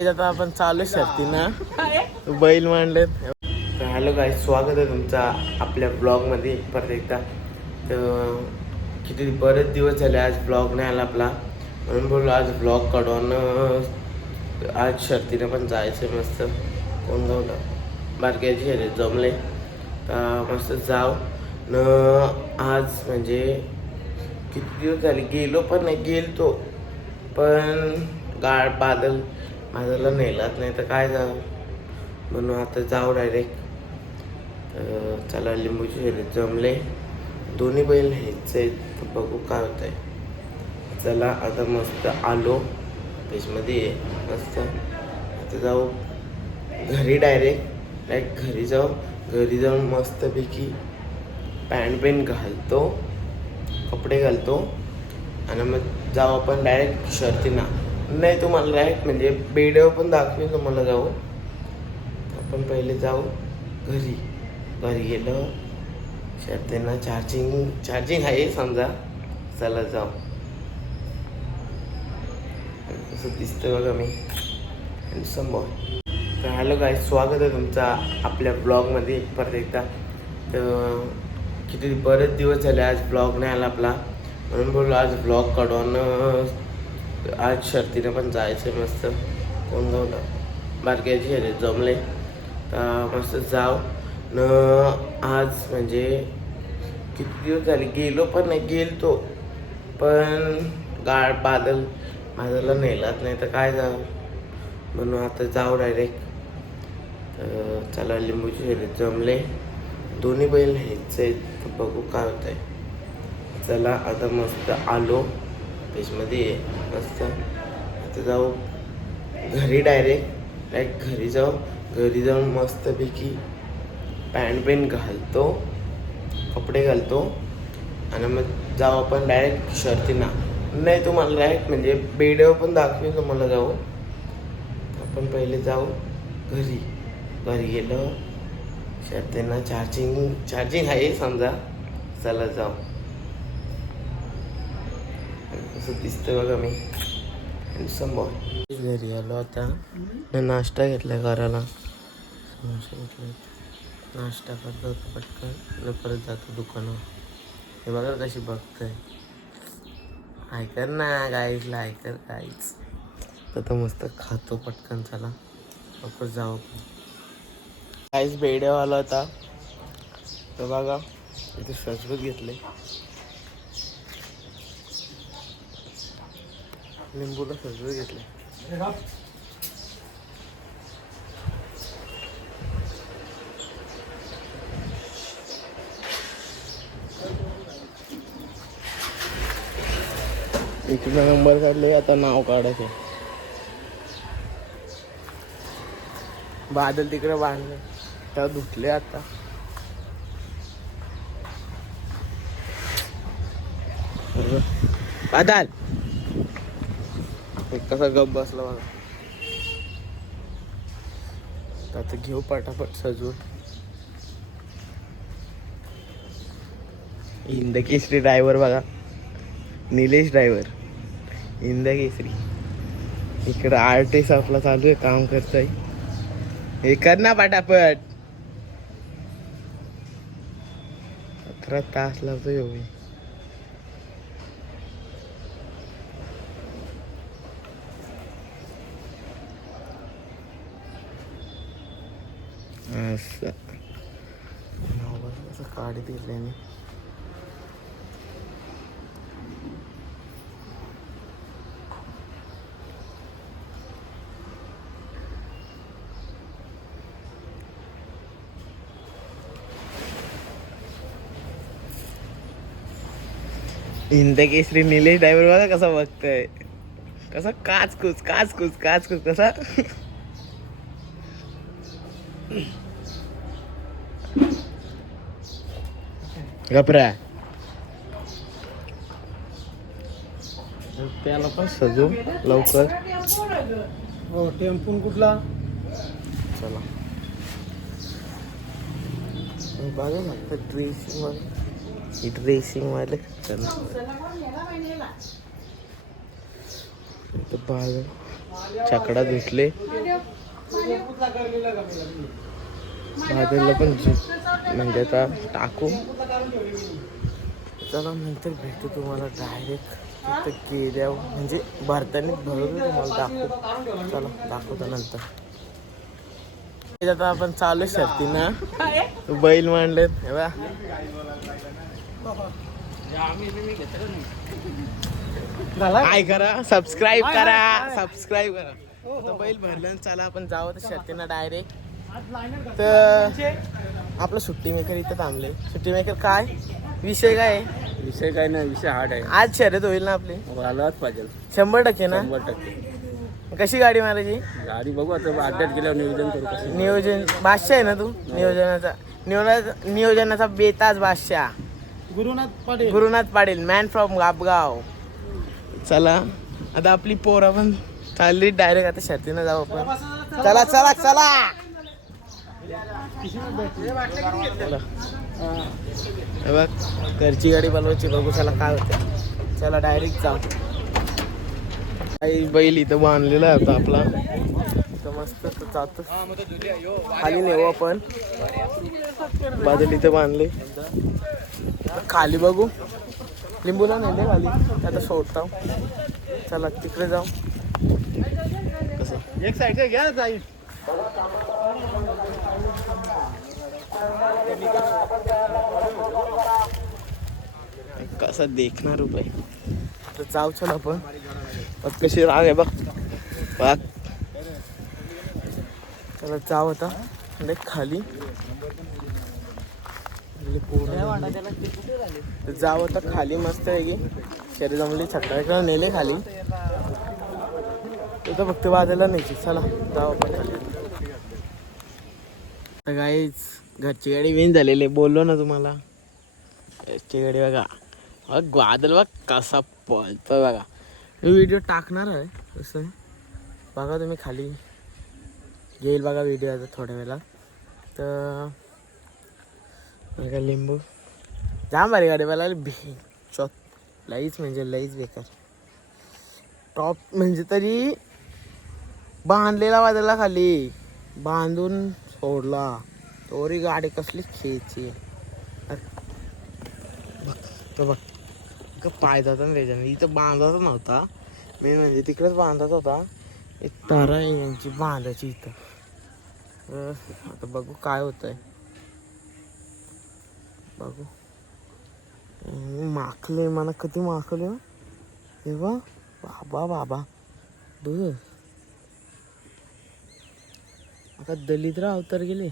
आता आपण चालू शर्ती ना बैल मांडलेत. हॅलो गाईज, स्वागत आहे तुमचा आपल्या ब्लॉगमध्ये परत एकदा. तर किती बरेच दिवस झाले आज ब्लॉग नाही आला आपला, म्हणून बोललो आज ब्लॉग काढून. आज शर्तीने पण जायचं मस्त कोणगावला, बारक्याची शर्यत जमले तर मस्त जाव न. आज म्हणजे किती दिवस झाले गेलो पण नाही, गेलतो पण बादलला नेलाच नाही तर काय जाऊ, म्हणून आता जाऊ डायरेक्ट. चला, लिंबूची शर्यत जमले, दोन्ही बैल न्यायचे तर बघू काय होत आहे. चला आता मस्त आलो पेशमध्ये मस्त. आता जाऊ घरी डायरेक्ट घरी जाऊन मस्तपैकी पॅन्ट पेंट घालतो, कपडे घालतो आणि मग जाऊ आपण डायरेक्ट शर्तीना. नाही तुम्हाला डायरेक्ट म्हणजे बेड्यावर पण दाखवेल तुम्हाला. जाऊ आपण पहिले जाऊ घरी गेलो शर्तींना. चार्जिंग आहे समजा. चला जाऊ. कसं दिसतं बघा मी हँडसम बॉय. तर हॅलो गाईज, स्वागत आहे तुमचा आपल्या ब्लॉगमध्ये परत एकदा. तर किती बरेच दिवस झाले आज ब्लॉग नाही आला आपला, म्हणून बोललो आज ब्लॉग काढून. आज शर्तीने पण जायचं मस्त कोणगावला, बारक्याची शर्यत जमले तर मस्त जाव न. आज म्हणजे किती दिवस झाले गेलो पण नाही, गेलतो पण बादलला नेलाच नाही तर काय जाऊ, म्हणून आता जाऊ डायरेक्ट. चला, लिंबूची शर्यत जमले, दोन्ही बैल न्यायचे तर बघू काय होत आहे. चला आता मस्त आलो पेशमध्ये मस्त. आता जाऊ घरी डायरेक्ट घरी जाऊन मस्तपैकी पॅन्ट पेंट घालतो, कपडे घालतो आणि मग जाऊ आपण डायरेक्ट शर्तीना. नाही तुम्हाला डायरेक्ट म्हणजे बेड्यावर पण दाखवेल तुम्हाला. जाऊ आपण पहिले जाऊ घरी गेलो शर्तींना. चार्जिंग आहे समजा. चला जाऊ. कसं दिसतं बघा मी हँडसम बॉय. घरी आलो आता, नाश्ता घेतला घराला. नाश्ता करतो पटकन आणि परत जातो दुकानावर. हे बघा कशी बघतंय. ऐकर ना गाईजला, ऐकर गाईज. तर मस्त खातो पटकन. चला लवकर जाऊ. गाईज बेड्यावर आलो आता. तर बघा इथे सजवत घेतले, लिंबूला सजवत घेतले. इकडे नंबर काढले, आता नाव काढायचे. बादल तिकडे बांधले तर धुतले आता. बादल कसा गप बसला बघा. आता घेऊ पटापट सजवून. हिंद केसरी ड्रायव्हर बघा, निलेश ड्रायव्हर हिंद केसरी. इकडं आर्टिस्ट आपला चालू आहे, काम करतोय. हे कर ना पटापट. 17 तास लावतो एवढी. असं असं काढी दिल्याने. हिंद केसरी निलेश ड्रायव्हर बघा कसा बघतोय, कसा काचकूच कसा. गपरा त्याला पण सजू लवकर. हो, टेम्पून कुठला. चला बघा ना ड्रेसिंग वाले बाग छकडा धुतले, बादलला पण म्हणजे आता टाकू. चला नंतर भेटू तुम्हाला डायरेक्ट तिथं गेल्यावर, म्हणजे भरताना भरून तुम्हाला दाखवू. चला दाखवतो नंतर. आता आपण चालू शर्ती ना, बैल मांडलेत हे बा. काय करा, सबस्क्राईब करा. आता बैल भरलं, चला आपण जाऊ तर शर्तीना डायरेक्ट. तर आपलं सुट्टी मेकर इथं थांबले. सुट्टी मेकर काय विषय काय आहे? विषय काय नाही, विषय हार्ड आहे. आज शर्यत होईल ना आपली? आलाच पाहिजे 100% ना. 100%. कशी गाडी मारायची? गाडी बघू आता, अड्ड्यात गेल्यावर नियोजन करू. कसं नियोजन बादशाह आहे ना तू? नियोजनाचा बेताज बादशाह गुरुनाथ पाटील, मॅन फ्रॉम गाबगाव. चला आता आपली पोरं पण चालली डायरेक्ट आता शर्तीनं जाऊ आपण. चला चला चला. हे बघ घरची गाडी बनवायची, बघू चला काय होते. चला डायरेक्ट जाऊ. काही बैल इथं बांधलेला आहे आता आपला, इथं मस्त जातो. खाली नेऊ आपण. बादल इथं बांधले, खाली बघू. लिंबूला नेले खाली, आता सोडता. चला तिकडे जाऊ. कसं एक साईड घ्या जाईल. कसं देखणार रुपये तर जाऊ. चल आपण. कशी राग आहे बघ बघ. चला जाऊ आता खाली. जाऊ आता खाली मस्त आहे की शरीर जमली. छकडा नेले खाली, तर फक्त वाजायला न्यायची. चला जाऊ आपण खाली. तर काहीच घरची गाडी विन झालेली, बोललो ना तुम्हाला. घरची गाडी बघा, वादल बघ कसा पळतो बघा. मी व्हिडिओ टाकणार आहे कसं बघा तुम्ही. खाली येईल बघा व्हिडिओ आता थोड्या वेळेला. तर बघा लिंबू जाम भारी गाडी मला चॉक. लईच म्हणजे लईच बेकार. टॉप म्हणजे तरी बांधलेला वाजला, खाली बांधून सोडला तोरी गाडी कसली खेची. बघ बघ पाय जाता ना त्याच्याने. इथं बांधायचा नव्हता मेन म्हणजे, तिकडेच बांधायचा होता. एक तारा यांची बांधायची इथं. आता बघू काय होत आहे. बघू माखले मला कधी माखले तेव्हा. बाबा बाबा दूर आता दलितराव अवतार गेले.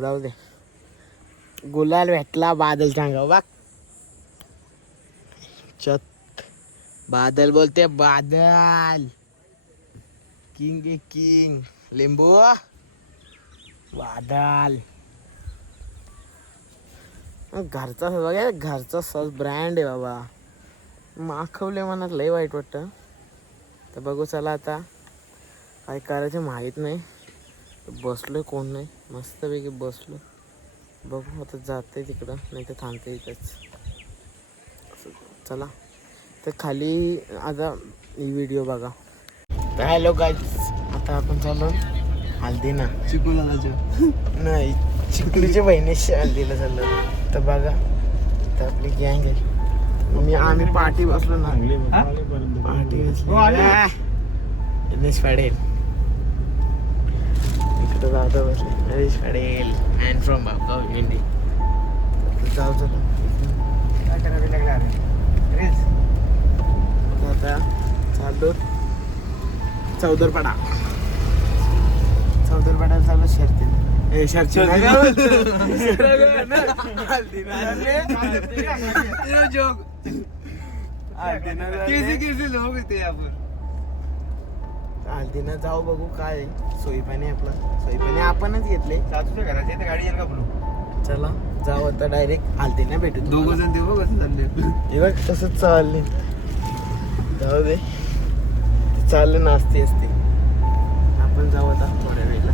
जाऊ दे. गुलाल भेटला बादल सांगा बघ. चत बादल बोलते, बादल किंग ए किंग. लिंबू बादल घरचा बघा, घरचा सस ब्रँड आहे बाबा. माखवले मनात लय वाईट वाटतं. तर बघू चला आता काय करायचं माहीत नाही. बसलोय कोण नाही, मस्तपैकी बसलो. बघू आता जाते तिकडं, नाही तर थांबते इथंच. चला तर खाली आता ही व्हिडिओ बघा. तर हॅलो गाईज, आता आपण चालू हल्दीना. चिकूला जायचं नाही, चिकलीच्या बहिणीशी हल्दीला चाललो. तर बघा तर आपली गँग आहे. आम्ही पार्टी बसलो ना. पार्टी गणेश पाडेल इकडं जाता बसले. गणेश पाडेल मॅन फ्रॉम बाबगाव इंडी. जाऊ चला. आता चालतो चौदरपाडा. चौदरपाड्याला चालू शर्ती. हल्दीनं जाऊ बघू काय सोयीपाणी. आपला सोयीपाणी आपणच घेतले. गाडी येईल का बोलू. चला जाऊ आता डायरेक्ट हल्दीनं भेटू. दोघं जण देऊ कसं चालले. हे बघ तसंच चालले. जाऊ दे चालले नाचते असते. आपण जाऊ आता थोड्या वेळेला.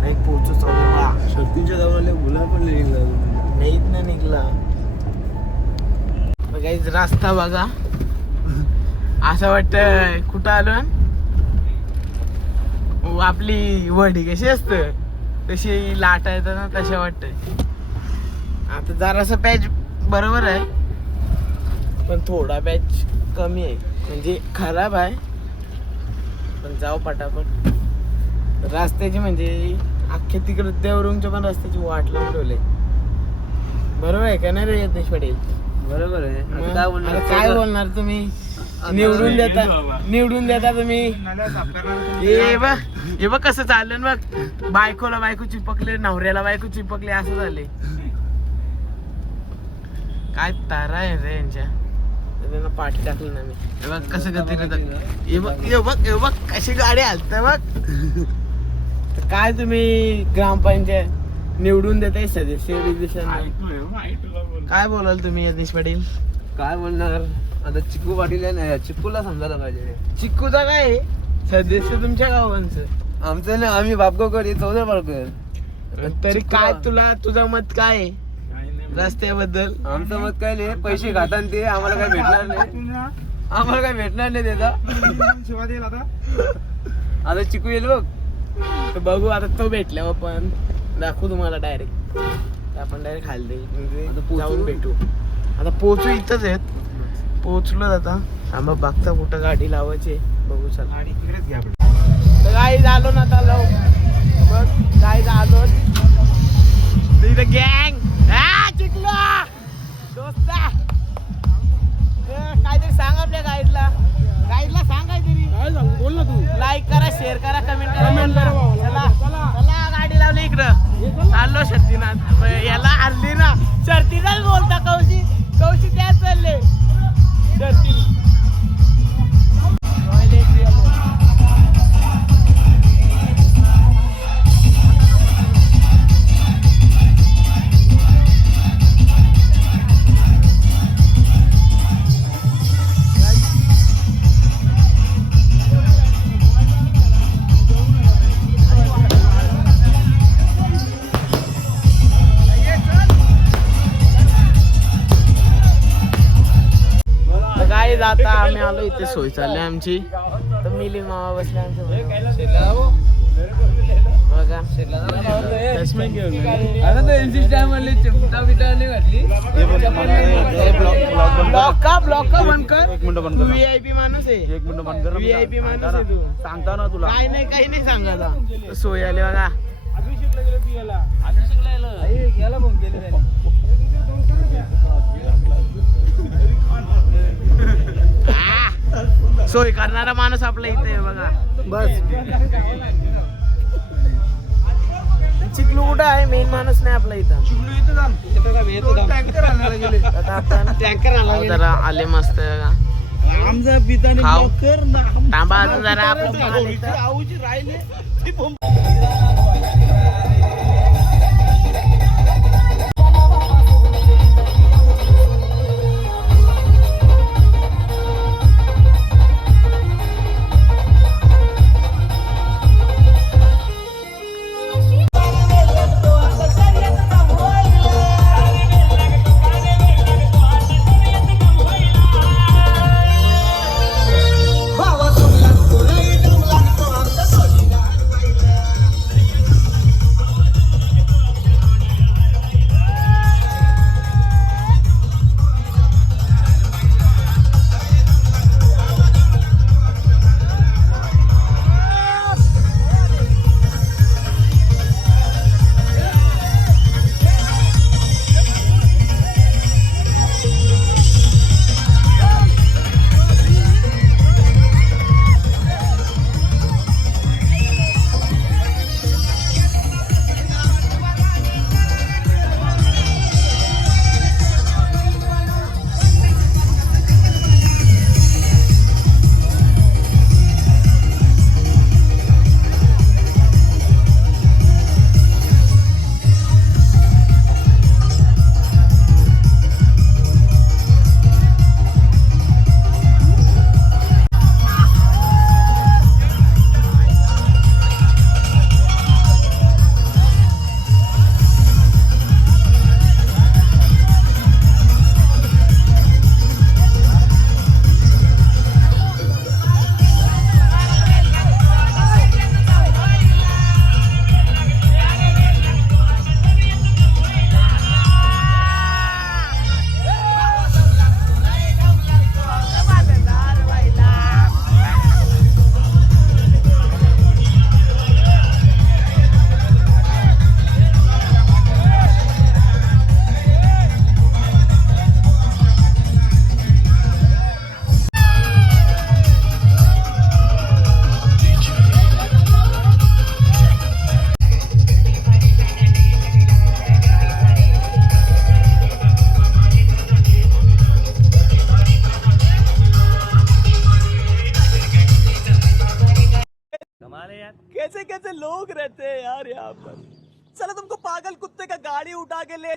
नाही पोचू चौदा. शक्तींच्या जवळ गुलाब पण नाहीत ना निघला. काहीच रस्ता बघा. असं वाटतं कुठं आलो आपली वडी कशी असतं तशी लाटा येतात ना तशा वाटत. आता जरासा पॅच बरोबर आहे पण थोडा पॅच कमी आहे म्हणजे खराब आहे. पण जाऊ पटापट. रस्त्याची म्हणजे अख्ख्या तिकडे देवरुंगच्या पण रस्त्याची वाट लावून ठेवले. बरोबर आहे का नाही रे यज्ञेश पाटील? बरोबर आहे. आता काय बोलणार? आता काय बोलणार तुम्ही? निवडून देता तुम्ही. हे बघ कसं चाललं ना बघ. बायकोला बायको चिपकले, नवऱ्याला बायको चिपकले, असं झाले. काय तारा आहे रे यांच्या. त्यांना पाठी टाकली ना मी. हे बघ कसं गती हे बघ कशी गाडी हलत बघ. तर काय तुम्ही ग्रामपंचायत निवडून देताय सदस्य काय बोलाल तुम्ही यज्ञेश पाटील? काय बोलणार? आता चिकू पाटील आहे ना, चिकूला समजायला पाहिजे. चिक्कूचा काय सदस्य तुमच्या गावांचं? आमचं ना, आम्ही बापगावकर चौदा पाडकर. तरी काय तुझं मत काय आहे रस्त्याबद्दल? आमचं मत काय नाही, पैसे खाताना ते आम्हाला काय भेटणार नाही. आम्हाला काय भेटणार नाही त्याचा. आता चिकू येईल बघ. तर बघू आता तो भेटल्यावर पण दाखवू तुम्हाला डायरेक्ट. आपण डायरेक्ट खाली जाऊन भेटू. आता पोहोचू इथंच आहेत. पोहोचलो आता. आम्हाला बघता कुठं गाडी लावायची बघू. चल आणि तिकडेच घ्या. तर गाडी झालो ना आता लावू बघ. गाडी झालो इथं गँग चिकलो दोस्ता. काहीतरी सांग आपल्या गाईडला सांग काहीतरी. बोल ना तू. लाईक करा, शेअर करा, कमेंट करा. चला चला गाडी लावली इकडं. चाललो शर्तीनाथ. याला हरली ना शर्तीनाच बोलता. कौशी त्याच चालले शर्ती. आता आम्ही आलो इथे सोय चालली आमची. तर मिलिंद मामा बसले आमच्या बघा. ब्लॉक का बंद कर. VIP माणूस आहे. एक मिनिट बंद कर. VIP माणूस आहे तू. सांगता ना तुला. काही नाही सांगायला. सोय आली बघा. सोय करणारा माणूस आपल्या इथे आहे बघा. बस चिकलू कुठं आहे? मेन माणूस नाही आपल्या इथं. आता आपण टँकर जरा आले मस्त बघा. खाऊ थांबा अजून जरा आपलं राहिले. यार। कैसे कैसे लोग रहते हैं यार यहाँ पर। चलो तुमको पागल कुत्ते का गाड़ी उठा के ले